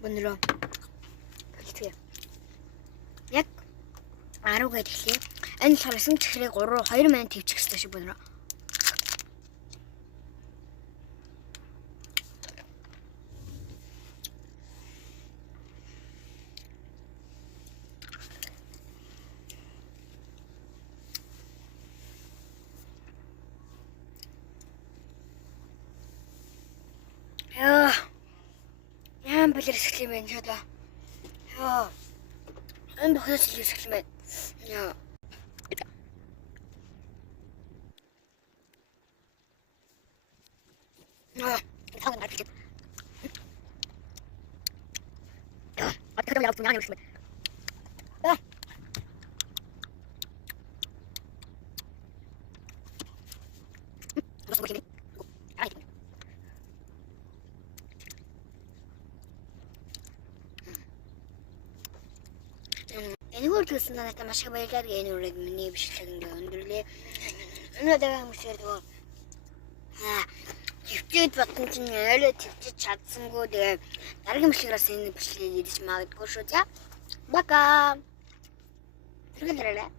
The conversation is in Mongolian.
Өнөрөө политик яг 10 гээд эхлэе. Энэ болохоор 9 чихрийг 2 минут төвчих хэрэгтэй шүү өнөрөө. Яам балер сэхлэм байна чадаа. Энэ бохоос сэхлэм байна. Яа. Таг нар гэж. Атгад яг туняа юм шиг. Энэгээр төлсөн надад маш их баярлалаа. Энэ үрэг миний бичлэг ингээ өндөрлөө. Энэ дэвэн мөчөрдөө. Төвчээд батсан чинь нэрээ төвчиж чадсангүй тэгээ дараагийн бичлэгээс энэ бичлэгийг идэж магадгүй шүү за. Бака. Тэргэлээрээ.